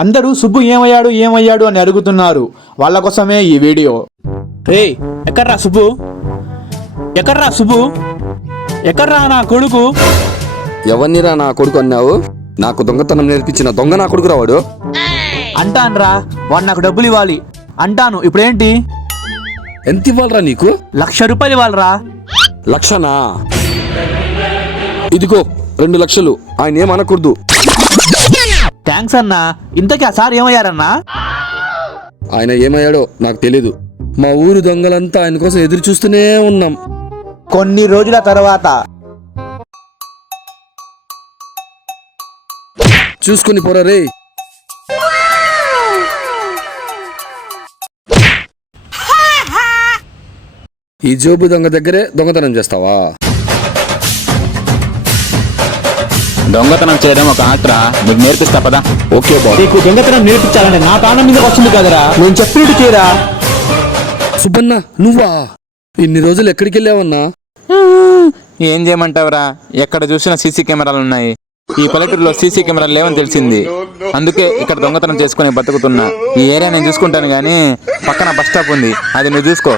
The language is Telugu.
అందరూ సుబ్బు ఏమయ్యాడు అని అడుగుతున్నారు. వాళ్ళ కోసమే ఈ వీడియో. రే ఎక్కడ్రా సుబ్బు, ఎక్కడ్రా నా కొడుకు? ఎవరినిరా నా కొడుకు అన్నావు? నాకు దొంగతనం నేర్పించిన దొంగ నా కొడుకు రావాడు. అంటాన్రా, వాడు నాకు డబ్బులు ఇవ్వాలి అంటాను. ఇప్పుడేంటి? ఎంత ఇవ్వాలరా నీకు? 1,00,000 రూపాయలు ఇవ్వాలరా. లక్షనా? ఇదిగో 2 లక్షలు. ఆయన ఏమనకూడదు. థ్యాంక్స్ అన్నా. ఇంతకీ ఆ సార్ ఏమయ్యారన్నా? ఆయన ఏమయ్యాడో నాకు తెలీదు. మా ఊరు దొంగలంతా ఆయన కోసం ఎదురు చూస్తూనే ఉన్నాం. కొన్ని రోజుల తర్వాత చూసుకుని పోరా రే. ఈ జోబు దొంగ దగ్గరే దొంగతనం చేస్తావా? దొంగతనం చేయడం ఒక ఆత్ర, నీకు నేర్పిస్తా పదా. ఓకే బాబు. నీకు దొంగతనం నేర్పించాలంటే నా ప్రాణం మీదకి వస్తుంది కదరా. నేను చెప్పినట్టు చేయరా. సుబ్బన్న నువ్వా? ఇన్ని రోజులు ఎక్కడికి వెళ్ళావన్నా? ఏం చేయమంటావురా, ఎక్కడ చూసినా సీసీ కెమెరాలు ఉన్నాయి. ఈ పల్లెటూరులో సీసీ కెమెరాలు లేవని తెలిసింది. అందుకే ఇక్కడ దొంగతనం చేసుకుని బతుకుతున్నా. ఈ ఏరియా నేను చూసుకుంటాను గానీ పక్కన బస్ స్టాప్ ఉంది, అది నువ్వు చూసుకో.